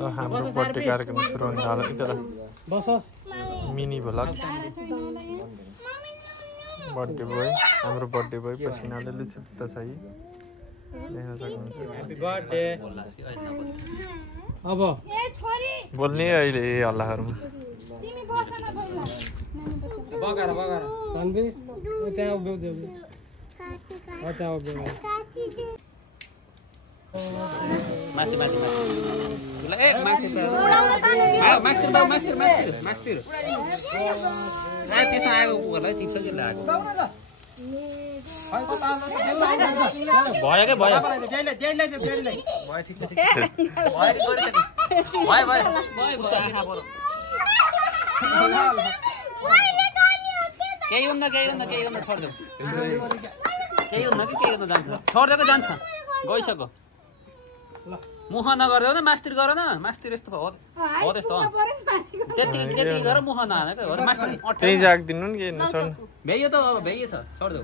हाम्रो बर्थडे कार्यक्रम सुरु हुन थाल्यो यता बस मिनी भ्लग बर्थडे बोय हाम्रो बर्थडे बोय पसिनाले लुचुप्त छ यी देख्न सक्नुहुन्छ ह्यापी बर्थडे अब बोल्ने अहिले हल्लाहरुमा तिमी बस न पहिला बगार तन्बी त्यहाँ उभ्यो त्यहाँ उभ्यो मास्टर ए मास्टर त्यसमा आएको होला 300 जिल्ला आएको भयो के भयो केही हुन्न छोड्देऊ केही हुन्न जान्छ छोड्देको जान्छ गइसक्यो मुख नगर्देऊ न मास्तिर गर न मास्तिर यस्तो हो त्यस्तो त्यति गर मुख नहानेको हो मास्तिर त्यही जाग दिनु नि के नसर्न भ्याइयो त अब भ्याइयो छ छोड्देऊ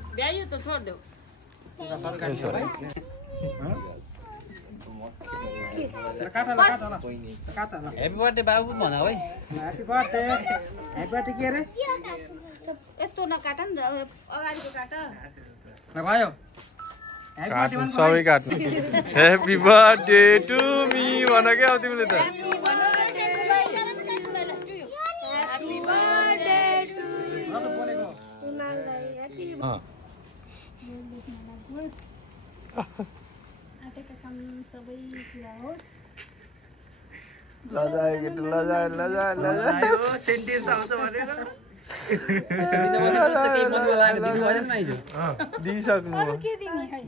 ह्यापी बर्थडे बाबु भन है ह्यापी बर्थडे के रे यस्तो नकाट नि अगाडिको काट भयो काट्नु सबै काट्नु ह्यापी बर्थडे टु मी भन के आउ तिमीले त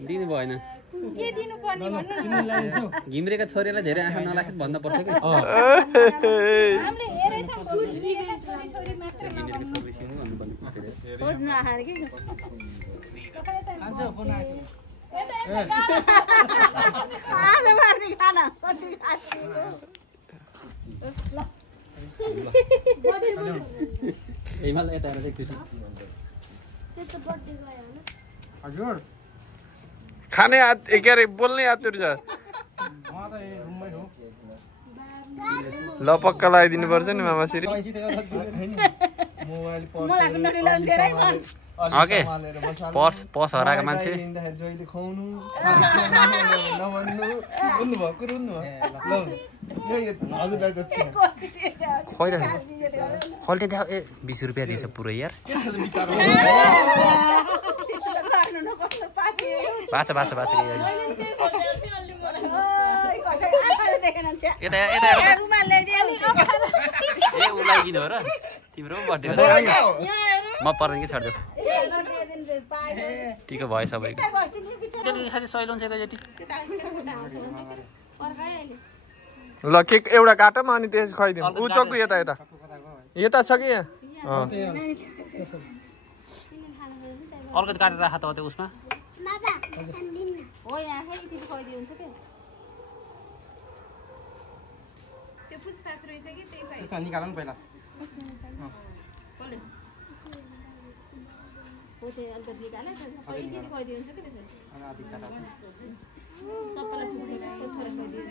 दिनु भएन घिम्रेको छोरीलाई धेरै आँखा नलाग्छ भन्न पर्छ कि हजुर खाने हात के अरे बोल्ने हातहरु छ ल पक्का लगाइदिनु पर्छ नि मामाश्री ओके पस हराएको मान्छे खल्टे देखाउ ए 20 रुपैयाँ दिएछ पुरै यार बाचा यता ए उलाई किन हो र तिम्रो बर्थडे म पर्ने कि छोड्देऊ ठिक भयो सबैको खालि सहिलो हुन्छ एकैचोटि ल केक एउटा काटम अनि त्यस खुवाइदिउँ उ चक्कु यता छ कि यहाँ अलिकति काटेर राख त त्यो उसमा हो यहाँ फेरि तिमी खुवाइदिन्छ के त्यो पुछपाछ रहेछ कि त्यही त्यसमा निकाल न पहिला पछि अलिकति निकाले फेरि तिमी खुवाइदिन्छ के त्यसो सबैलाई पुछेर थोरै खुवाइदिन्छ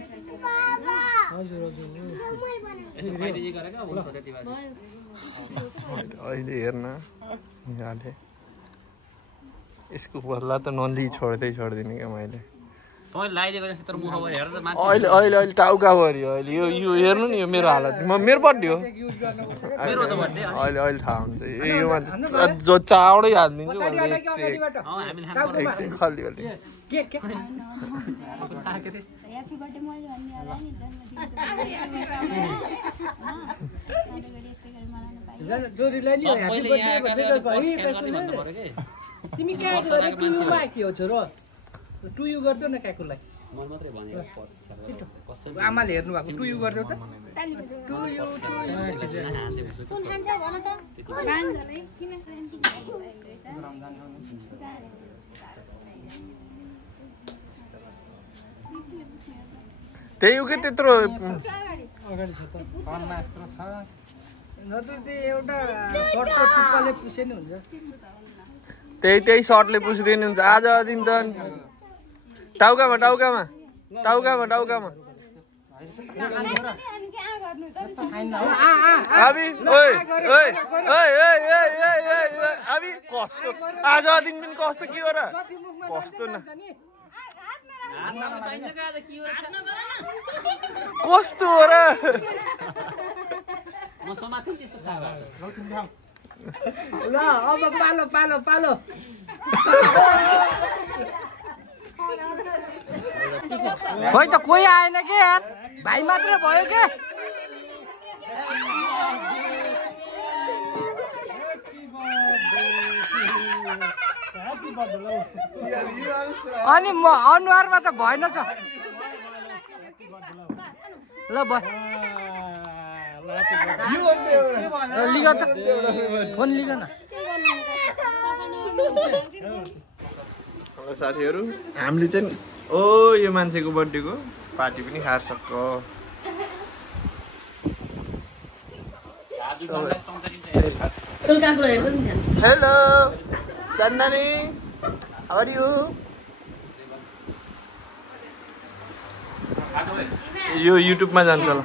हजुर यसो खाइदिए गरेको हुन्छ त्यति बाजे अहिले हेर्न हाले यसको बल्ला त नन्दी छोड्दिने क्या मैले तपाईले लाइदिएको जस्तो तर मुखभरि हेरेर त मान्छे अहिले टाउकाभरि अहिले यो हेर्नु नि यो मेरो हालत मेरो बर्थडे हो मेरो त बर्थडे अहिले थाहा हुन्छ यो मान्छे जो चाउडै हालिदिन्छु हामीले खाली ह्यापी बर्थडे मैले भन्ने होला नि जन्मदिन जोरीलाई नि ह्यापी बर्थडे तिमी के हो छोरो टु यु गर्दियौ न काकुलाई म मात्रै भने आमाले हेर्नु भएको टु यु गर्दियौ त टु यु कुन खान्छ भन त गान्जले किन त्यही हो कि त्यत्रो अगाडि छ त फर्ममा यत्रो छ नत्र त्यो एउटा सर्टको टिप्पले पुसे नि हुन्छ त्यही सर्टले पुसिदिनु हुन्छ आज दिन त टाउकामा अभी ओइ ओइ ओइ ओइ ओइ ओइ अभी कस्तो आज दिन पनि कस्तो के हो र कस्तो न कस्तो हो र म समाथि त्यस्तो थाहा भयो ल अब पालो पालो पालो खोइ त कोही आएन के यार भाइ मात्र भयो के अनि म अनुहारमा त भएन छ ल भयो लिग त फोन लिग न साथीहरु हामीले चाहिँ ओ यो मान्छेको बर्थडेको पार्टी पनि खाएर सक्छ हेलो सन्नानी हाउ आर यु यो युट्युबमा जान्छ ल